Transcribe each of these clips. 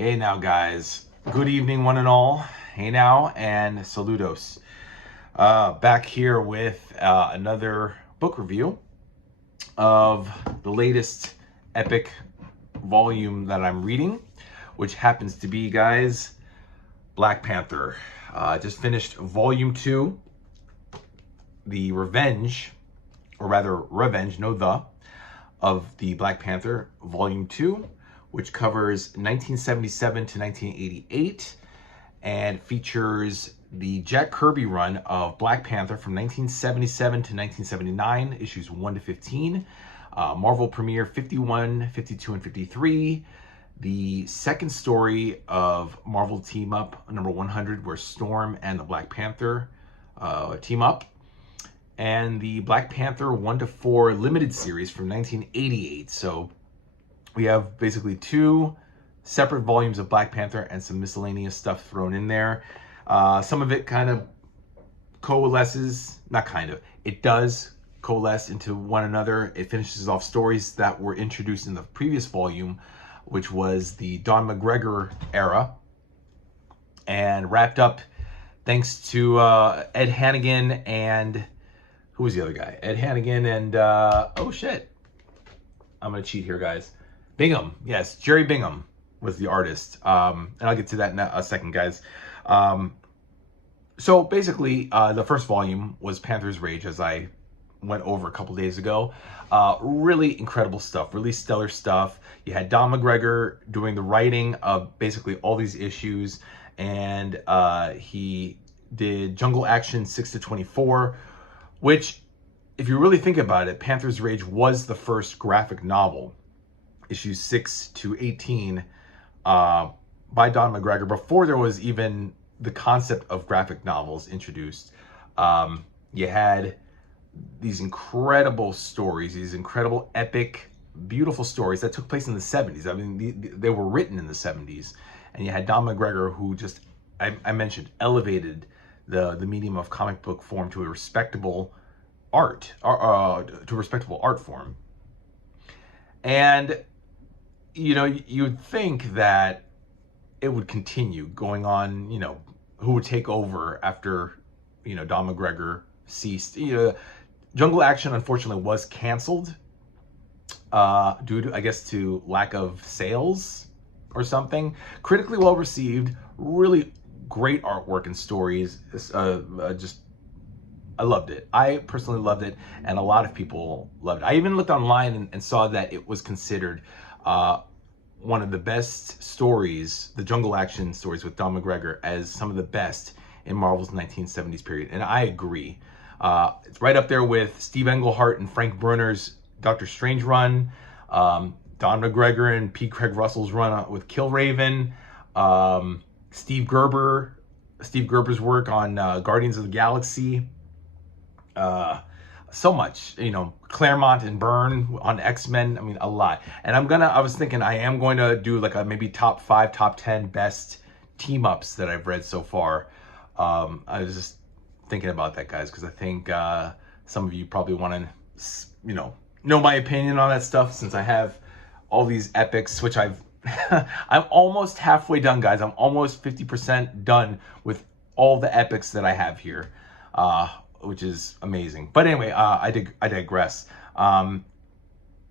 Hey now, guys. Good evening, one and all. Hey now, and saludos. Back here with another book review of the latest epic volume that I'm reading, which happens to be, guys, Black Panther. Just finished volume 2, the revenge, of the Black Panther volume 2, which covers 1977 to 1988 and features the Jack Kirby run of Black Panther from 1977 to 1979, issues 1 to 15. Marvel Premiere 51, 52, and 53. The second story of Marvel Team Up number 100, where Storm and the Black Panther team up. And the Black Panther 1 to 4 limited series from 1988. So we have basically 2 separate volumes of Black Panther and some miscellaneous stuff thrown in there. Some of it kind of coalesces, not kind of, it does coalesce into one another. It finishes off stories that were introduced in the previous volume, which was the Don McGregor era, and wrapped up thanks to Ed Hannigan and, who was the other guy? Ed Hannigan and, oh shit, I'm gonna cheat here, guys. Bingham, yes, Jerry Bingham was the artist. And I'll get to that in a second, guys. So basically, the first volume was Panther's Rage, as I went over a couple days ago. Really incredible stuff, really stellar stuff. You had Don McGregor doing the writing of basically all these issues, and he did Jungle Action 6 to 24, which, if you really think about it, Panther's Rage was the first graphic novel, issues 6 to 18, by Don McGregor, before there was even the concept of graphic novels introduced. You had these incredible stories, these incredible, epic, beautiful stories that took place in the 70s. I mean, they were written in the 70s. And you had Don McGregor, who just, I mentioned, elevated the medium of comic book form to a respectable art, form. And you know, you'd think that it would continue going on, you know, who would take over after, you know, Don McGregor ceased. You know, Jungle Action, unfortunately, was canceled due to, I guess, to lack of sales or something. Critically well received, really great artwork and stories. I loved it. I personally loved it, and a lot of people loved it. I even looked online and saw that it was considered one of the best stories, the Jungle Action stories with Don McGregor, as some of the best in Marvel's 1970s period. And I agree. It's right up there with Steve Englehart and Frank Bruner's Doctor Strange run, Don McGregor and P. Craig Russell's run with Killraven, Steve Gerber's work on Guardians of the Galaxy. So much, you know, Claremont and Byrne on X-Men. I mean, a lot. And I was thinking I am going to do like a maybe top 5, top 10 best team ups that I've read so far. I was just thinking about that, guys, because I think some of you probably want to, you know my opinion on that stuff, since I have all these epics, which I'm almost halfway done, guys. I'm almost 50% done with all the epics that I have here. Which is amazing. But anyway, I digress.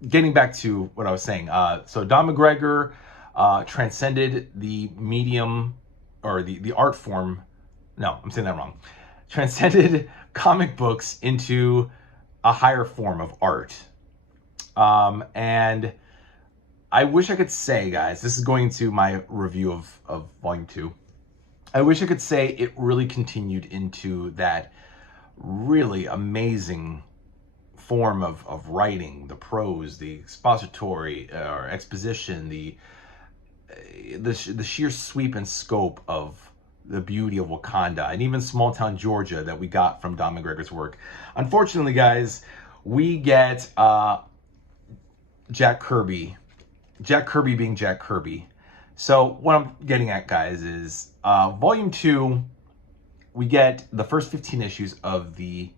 Getting back to what I was saying. So Don McGregor transcended the medium, or the art form. No, I'm saying that wrong. Transcended comic books into a higher form of art. And I wish I could say, guys, this is going to my review of Volume 2. I wish I could say it really continued into that really amazing form of writing, the prose, the expository or exposition, the sheer sweep and scope of the beauty of Wakanda and even small town Georgia that we got from Don McGregor's work. Unfortunately, guys, we get Jack Kirby being Jack Kirby. So what I'm getting at, guys, is Volume 2, we get the first 15 issues of the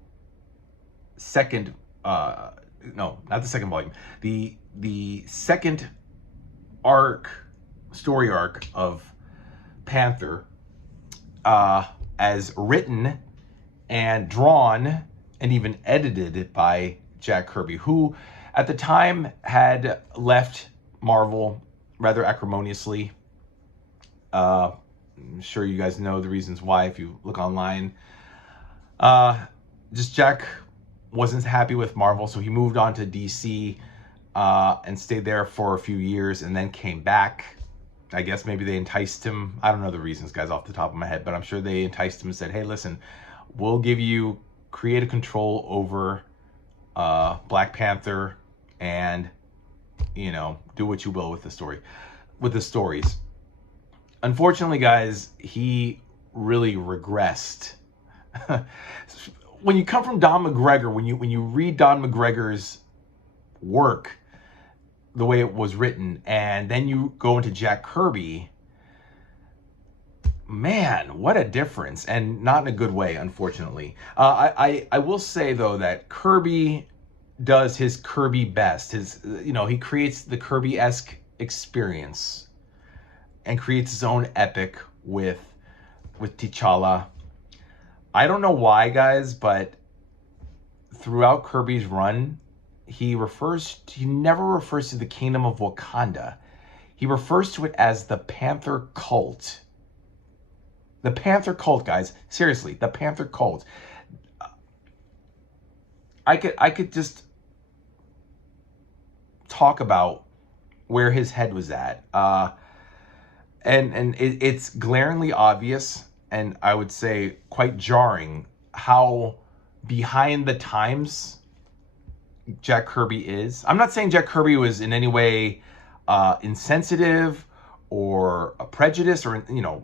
second, no, not the second volume, the second arc story arc of Panther, as written and drawn and even edited by Jack Kirby, who at the time had left Marvel rather acrimoniously. I'm sure you guys know the reasons why if you look online. Just Jack wasn't happy with Marvel, so he moved on to DC and stayed there for a few years and then came back. I guess maybe they enticed him. I don't know the reasons, guys, off the top of my head, but I'm sure they enticed him and said, hey, listen, we'll give you creative control over Black Panther and, you know, do what you will with the stories. Unfortunately, guys, he really regressed. When you come from Don McGregor, when you read Don McGregor's work, the way it was written, and then you go into Jack Kirby, man, what a difference, and not in a good way, unfortunately. I will say though that Kirby does his Kirby best. He creates the Kirby-esque experience and creates his own epic with T'Challa. I don't know why, guys, but throughout Kirby's run, he never refers to the kingdom of Wakanda. He refers to it as the Panther cult. The Panther cult, guys. Seriously, the Panther cult. I could just talk about where his head was at. And it's glaringly obvious, and I would say quite jarring, how behind the times Jack Kirby is. I'm not saying Jack Kirby was in any way insensitive or prejudiced or, no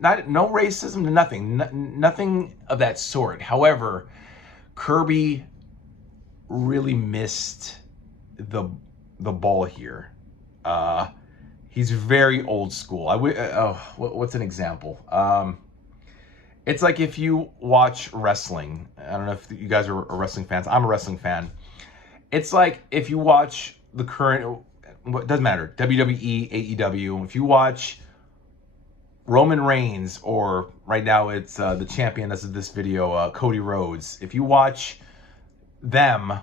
racism, nothing of that sort. However, Kirby really missed the ball here. He's very old school. What's an example? It's like if you watch wrestling. I don't know if you guys are wrestling fans. I'm a wrestling fan. It's like if you watch the current, it doesn't matter, WWE, AEW. If you watch Roman Reigns, or right now it's the champion as of this video, Cody Rhodes. If you watch them,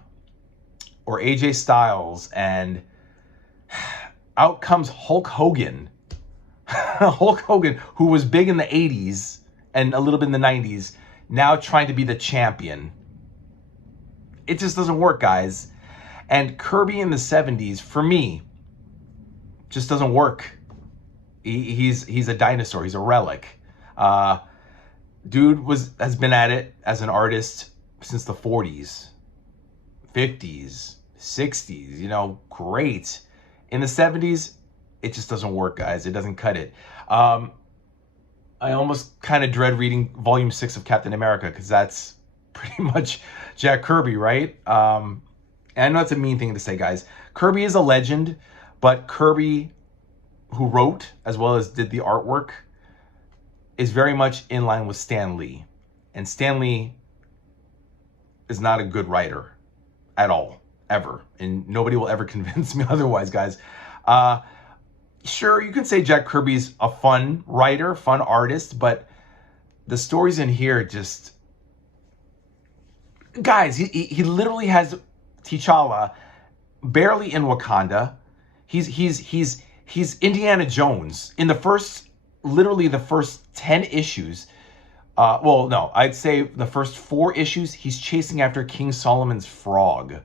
or AJ Styles, and out comes Hulk Hogan. Hulk Hogan, who was big in the 80s and a little bit in the 90s, now trying to be the champion. It just doesn't work, guys. And Kirby in the 70s, for me, just doesn't work. He's a dinosaur. He's a relic. Dude has been at it as an artist since the 40s, 50s, 60s. Great. In the 70s, it just doesn't work, guys. It doesn't cut it. I almost kind of dread reading Volume 6 of Captain America, because that's pretty much Jack Kirby, right? And I know it's a mean thing to say, guys. Kirby is a legend, but Kirby, who wrote as well as did the artwork, is very much in line with Stan Lee. And Stan Lee is not a good writer at all, ever. And nobody will ever convince me otherwise, guys. Sure, you can say Jack Kirby's a fun writer, fun artist, but the stories in here just... Guys, he literally has T'Challa barely in Wakanda. He's Indiana Jones in literally the first 10 issues. Well, no, I'd say the first 4 issues, he's chasing after King Solomon's frog,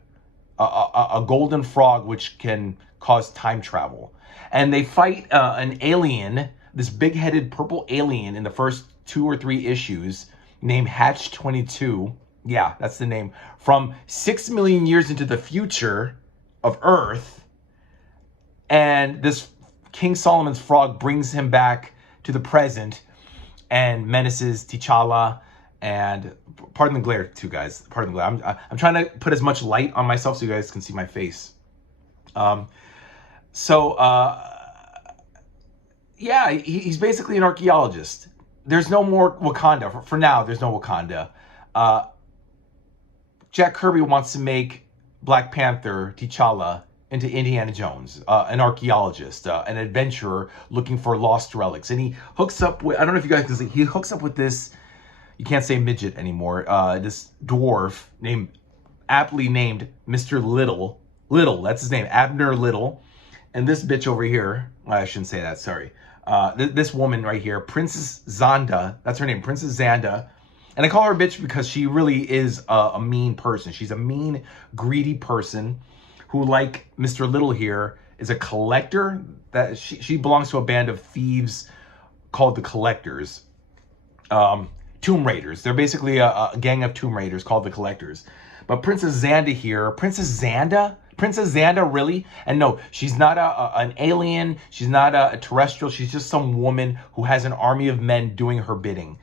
a golden frog which can cause time travel. And they fight an alien, this big-headed purple alien, in the first 2 or 3 issues, named Hatch 22. Yeah, that's the name. From 6 million years into the future of Earth. And this King Solomon's frog brings him back to the present and menaces T'Challa. And pardon the glare too, guys. Pardon the glare. I'm trying to put as much light on myself so you guys can see my face. Yeah, he's basically an archaeologist. There's no more Wakanda. For now, there's no Wakanda. Jack Kirby wants to make Black Panther, T'Challa, into Indiana Jones, an archaeologist, an adventurer looking for lost relics. And he hooks up with, I don't know if you guys can see, he hooks up with this, you can't say midget anymore, this dwarf aptly named Mr. Little. Little, that's his name, Abner Little. And this bitch over here, I shouldn't say that, sorry. This woman right here, Princess Zanda, that's her name, Princess Zanda. And I call her a bitch because she really is a mean person. She's a mean, greedy person who, like Mr. Little here, is a collector. That she belongs to a band of thieves called the Collectors. Tomb Raiders. They're basically a gang of Tomb Raiders called the Collectors. But Princess Zanda here, Princess Zanda, really? And no, she's not an alien. She's not a terrestrial. She's just some woman who has an army of men doing her bidding.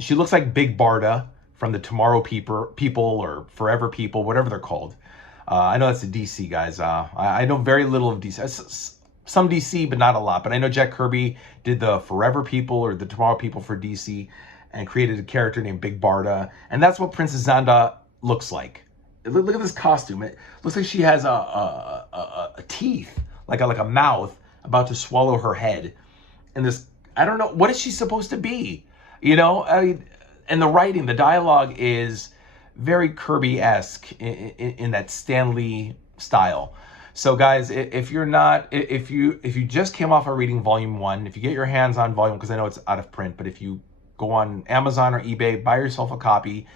She looks like Big Barda from the Tomorrow People or Forever People, whatever they're called. I know that's the DC guys. I know very little of DC. Some DC, but not a lot. But I know Jack Kirby did the Forever People or the Tomorrow People for DC and created a character named Big Barda. And that's what Princess Zanda looks like. Look at this costume. It looks like she has a teeth, like a mouth about to swallow her head. And this, I don't know, what is she supposed to be? You know, and the writing, the dialogue is very Kirby-esque in that Stan Lee style. So guys, if you just came off of reading Volume 1, if you get your hands on Volume, because I know it's out of print, but if you go on Amazon or eBay, buy yourself a copy,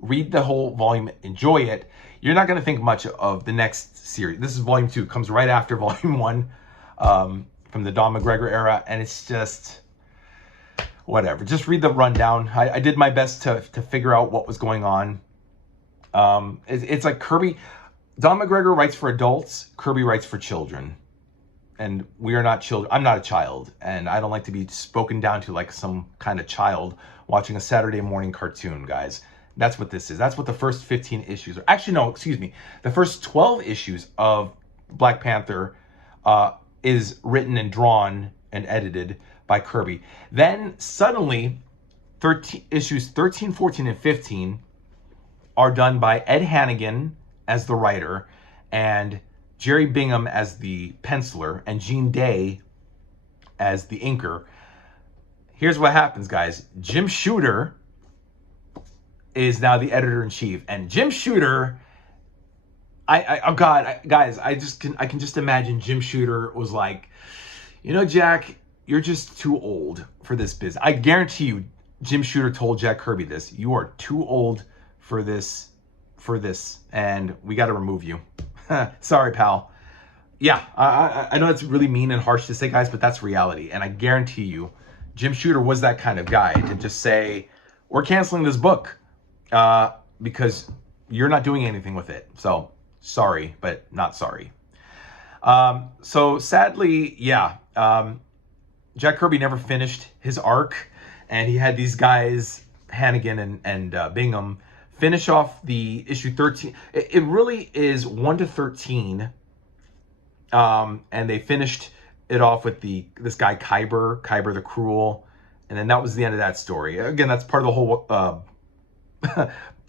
read the whole volume, enjoy it, you're not going to think much of the next series. This is Volume 2, comes right after Volume 1, from the Don McGregor era, and it's just whatever. Just read the rundown. I did my best to figure out what was going on. It's like Kirby, Don McGregor writes for adults, Kirby writes for children. And we are not children. I'm not a child, and I don't like to be spoken down to like some kind of child watching a Saturday morning cartoon, guys. That's what this is. That's what the first 15 issues are. Actually, no, excuse me. The first 12 issues of Black Panther is written and drawn and edited by Kirby. Then suddenly, issues 13, 14, and 15 are done by Ed Hannigan as the writer, and Jerry Bingham as the penciler, and Gene Day as the inker. Here's what happens, guys. Jim Shooter is now the editor-in-chief, and Jim Shooter, oh God, guys, I can just imagine Jim Shooter was like, you know, Jack, you're just too old for this business. I guarantee you, Jim Shooter told Jack Kirby this. You are too old for this, and we got to remove you. Sorry, pal. Yeah, I know it's really mean and harsh to say, guys, but that's reality. And I guarantee you, Jim Shooter was that kind of guy to just say, we're canceling this book because you're not doing anything with it. So sorry, but not sorry. So sadly, yeah, Jack Kirby never finished his arc, and he had these guys, Hannigan and Bingham, finish off the issue 13. It really is 1 to 13. And they finished it off with this guy Kyber the Cruel, and then that was the end of that story. Again, that's part of the whole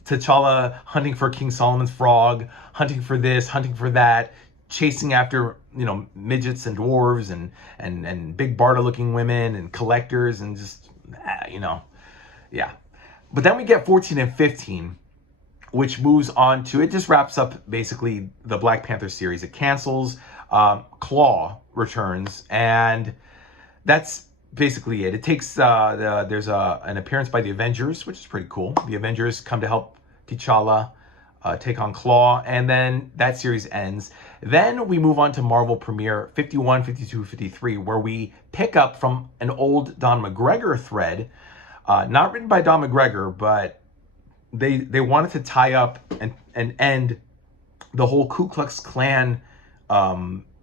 T'Challa hunting for King Solomon's frog, hunting for this, hunting for that, chasing after, you know, midgets and dwarves and big Barda looking women and collectors, and just, you know, yeah. But then we get 14 and 15, which moves on to, it just wraps up basically the Black Panther series. It cancels. Claw returns, and that's basically it. It takes there's an appearance by the Avengers, which is pretty cool. The Avengers come to help T'Challa take on Claw, and then that series ends. Then we move on to Marvel Premiere 51, 52, 53, where we pick up from an old Don McGregor thread, not written by Don McGregor, but they wanted to tie up and end the whole Ku Klux Klan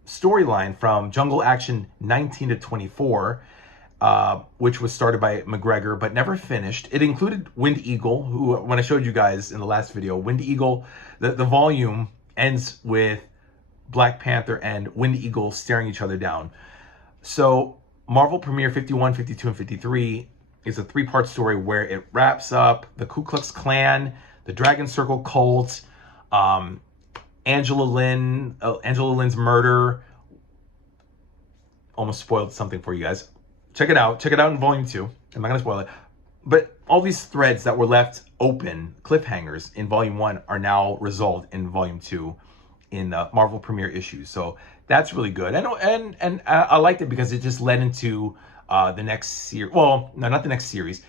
storyline from Jungle Action 19 to 24, which was started by McGregor but never finished. It included Wind Eagle, who, when I showed you guys in the last video, Wind Eagle, the volume ends with Black Panther and Wind Eagle staring each other down. So Marvel Premiere 51, 52, and 53 is a 3-part story where it wraps up the Ku Klux Klan, the Dragon Circle cult, Angela Lynn's murder. Almost spoiled something for you guys. Check it out. Check it out in volume 2. I'm not going to spoil it. But all these threads that were left open, cliffhangers in volume 1, are now resolved in volume 2 in the Marvel premiere issues. So that's really good. And I liked it because it just led into the next series. Well, no, not the next series.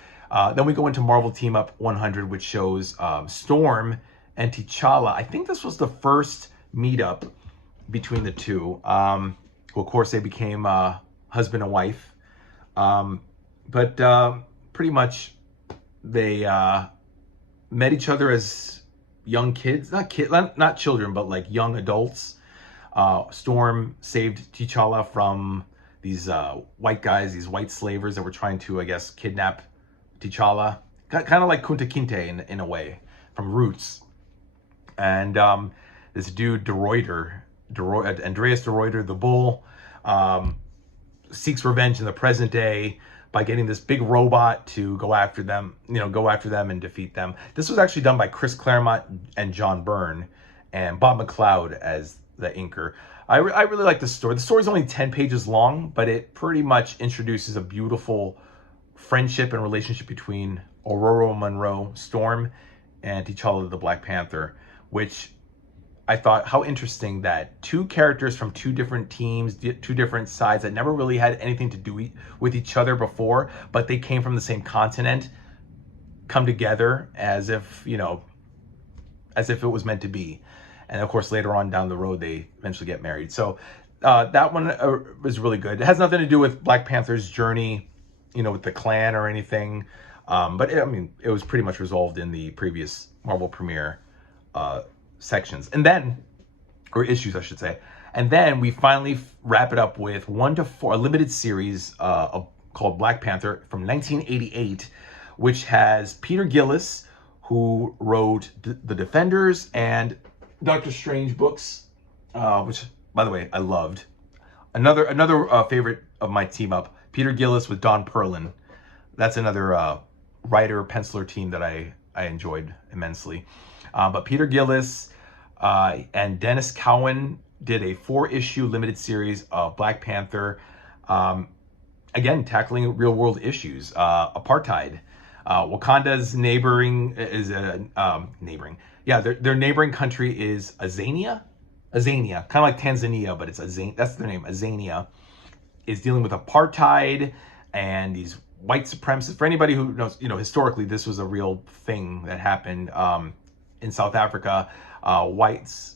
Then we go into Marvel Team Up 100, which shows Storm and T'Challa. I think this was the first meetup between the two. Well, of course, they became husband and wife. But pretty much they met each other as young kids. Not children, but like young adults. Storm saved T'Challa from these white guys, these white slavers that were trying to, I guess, kidnap T'Challa. Kind of like Kunta Kinte in a way, from Roots. And this dude, Andreas de Ruyter, the Bull, seeks revenge in the present day by getting this big robot to go after them, and defeat them. This was actually done by Chris Claremont and John Byrne, and Bob McLeod as the inker. I really like the story. The story's only 10 pages long, but it pretty much introduces a beautiful friendship and relationship between Aurora Monroe, Storm, and T'Challa the Black Panther, which I thought, how interesting that two characters from two different teams, two different sides that never really had anything to do with each other before, but they came from the same continent, come together as if it was meant to be. And of course, later on down the road, they eventually get married. So that one was really good. It has nothing to do with Black Panther's journey, with the clan or anything. But it was pretty much resolved in the previous Marvel premiere sections, or issues, I should say. And then we finally wrap it up with 1 to 4, a limited series called Black Panther from 1988, which has Peter Gillis, who wrote The Defenders and Doctor Strange books, which, by the way, I loved. Another favorite of my team up, Peter Gillis with Don Perlin. That's another writer, penciler team that I enjoyed immensely. But Peter Gillis and Dennis Cowan did a 4-issue limited series of Black Panther, again, tackling real-world issues. Apartheid. Wakanda's their neighboring country is Azania, kind of like Tanzania, but it's that's their name. Azania is dealing with apartheid and these white supremacists. For anybody who knows, historically, this was a real thing that happened in South Africa. Whites,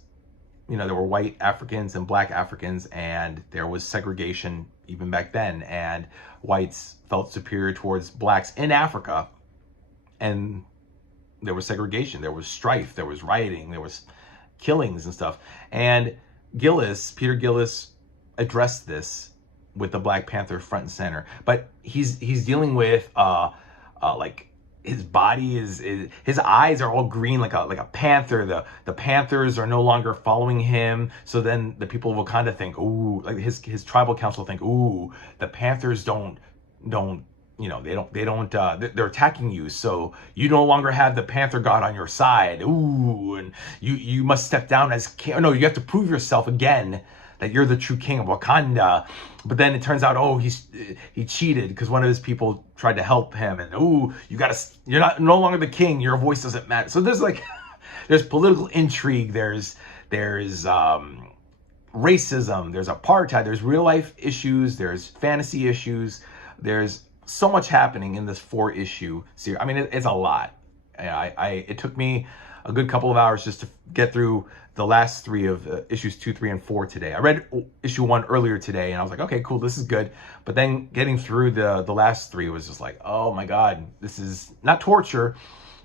there were white Africans and black Africans, and there was segregation even back then, and whites felt superior towards blacks in Africa, and there was segregation, there was strife, there was rioting, there was killings and stuff. And Peter Gillis addressed this with the Black Panther front and center, but he's dealing with like his body his eyes are all green like a panther. The panthers are no longer following him, so then the people of Wakanda think, ooh, like his tribal council think, ooh, the panthers don't they're attacking you, so you no longer have the panther god on your side. Ooh, and you must step down as king. No, you have to prove yourself again that you're the true king of Wakanda. But then it turns out, he cheated because one of his people tried to help him, and you're no longer the king. Your voice doesn't matter. So there's there's political intrigue. There's racism. There's apartheid. There's real life issues. There's fantasy issues. There's so much happening in this 4-issue series. It's a lot. It took me a good couple of hours just to get through the last 3 of issues 2, 3, and 4 today. I read issue 1 earlier today, and I was like, okay, cool, this is good. But then getting through the last 3 was just like, oh my God, this is not torture,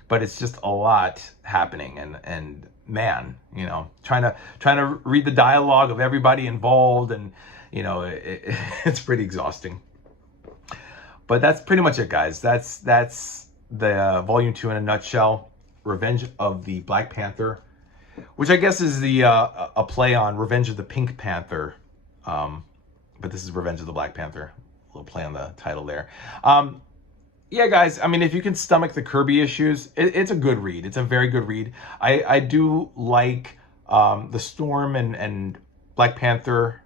but it's just a lot happening. And man, trying to read the dialogue of everybody involved, and it's pretty exhausting. But that's pretty much it, guys. That's the volume 2 in a nutshell. Revenge of the Black Panther, which I guess is a play on Revenge of the Pink Panther, but this is Revenge of the Black Panther. A little play on the title there. Yeah, guys, if you can stomach the Kirby issues, it's a good read. It's a very good read. I do like the Storm and Black Panther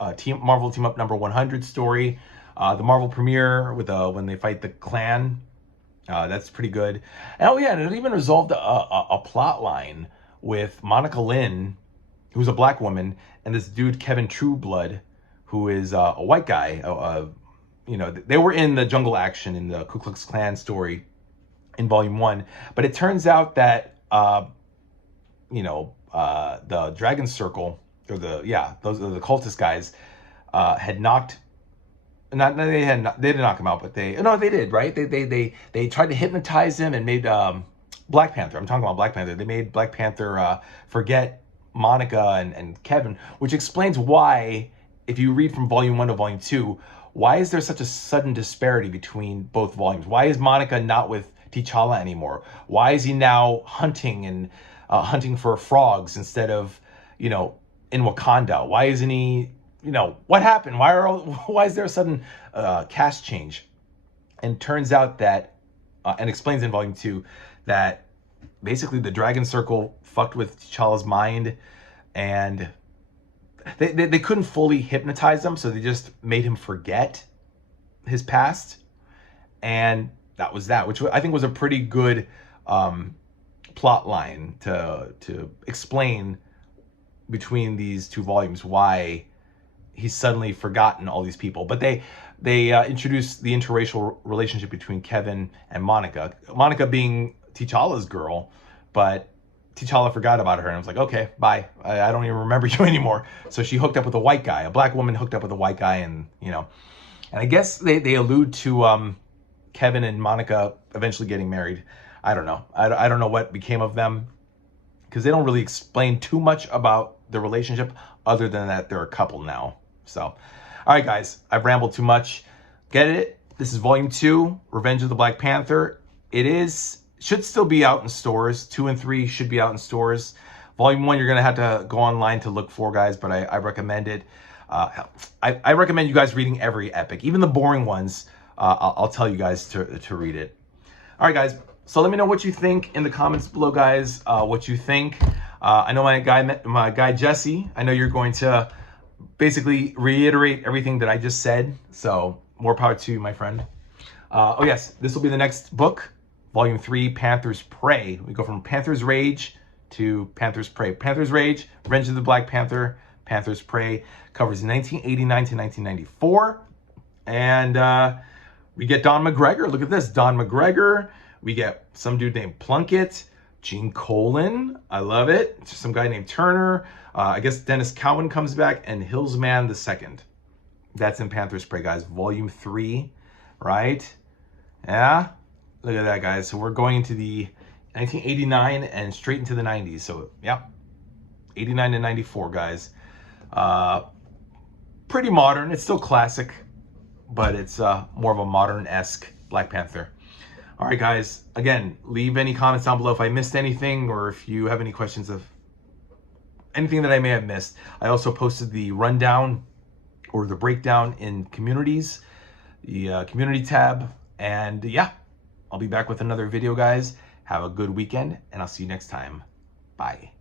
Marvel Team Up number 100 story. The Marvel premiere with when they fight the Klan. That's pretty good. And oh yeah, and it even resolved a plot line with Monica Lynn, who's a black woman, and this dude Kevin Trueblood, who is a white guy. You know, they were in the jungle action in the Ku Klux Klan story in Volume 1, but it turns out that you know, the Dragon Circle, or the cultist guys had knocked. They didn't knock him out, but they did, right? They tried to hypnotize him and made Black Panther. I'm talking about Black Panther. They made Black Panther forget Monica and Kevin, which explains why, if you read from Volume 1 to Volume 2, why is there such a sudden disparity between both volumes? Why is Monica not with T'Challa anymore? Why is he now hunting and hunting for frogs instead of, you know, in Wakanda? Why isn't he, you know, what happened? Why is there a sudden cast change? And turns out that, and explains in Volume 2, that basically the Dragon Circle fucked with T'Challa's mind, and they couldn't fully hypnotize him, so they just made him forget his past. And that was that, which I think was a pretty good plot line to explain between these two volumes why he's suddenly forgotten all these people. But they introduced the interracial relationship between Kevin and Monica. Monica being T'Challa's girl, but T'Challa forgot about her and was like, okay, bye. I don't even remember you anymore. So she hooked up with a white guy. A black woman hooked up with a white guy, and, you know, and I guess they allude to Kevin and Monica eventually getting married. I don't know. I don't know what became of them, because they don't really explain too much about the relationship other than that they're a couple now. So, all right, guys, I've rambled too much. Get it? This is Volume 2, Revenge of the Black Panther. Should still be out in stores. 2 and 3 should be out in stores. Volume 1, you're going to have to go online to look for, guys, but I recommend it. I recommend you guys reading every epic, even the boring ones. I'll tell you guys to read it. All right, guys. So let me know what you think in the comments below, guys. What you think. I know my guy Jesse. I know you're going to basically reiterate everything that I just said. So more power to you, my friend. Oh yes, this will be the next book, Volume 3, Panther's Prey. We go from Panther's Rage to Panther's Prey. Panther's Rage, Revenge of the Black Panther. Panther's Prey covers 1989 to 1994, and we get Don McGregor. Look at this, Don McGregor. We get some dude named Plunkett, Gene Colan. I love it. Just some guy named Turner. I guess Dennis Cowan comes back, and Hillsman II. That's in Panther's Prey, guys. Volume 3, right? Yeah. Look at that, guys. So we're going into the 1989 and straight into the 90s. So, yeah, 89 to 94, guys. Pretty modern. It's still classic, but it's more of a modern-esque Black Panther. All right, guys. Again, leave any comments down below if I missed anything, or if you have any questions of anything that I may have missed. I also posted the rundown or the breakdown in communities, the community tab. And yeah, I'll be back with another video, guys. Have a good weekend, and I'll see you next time. Bye.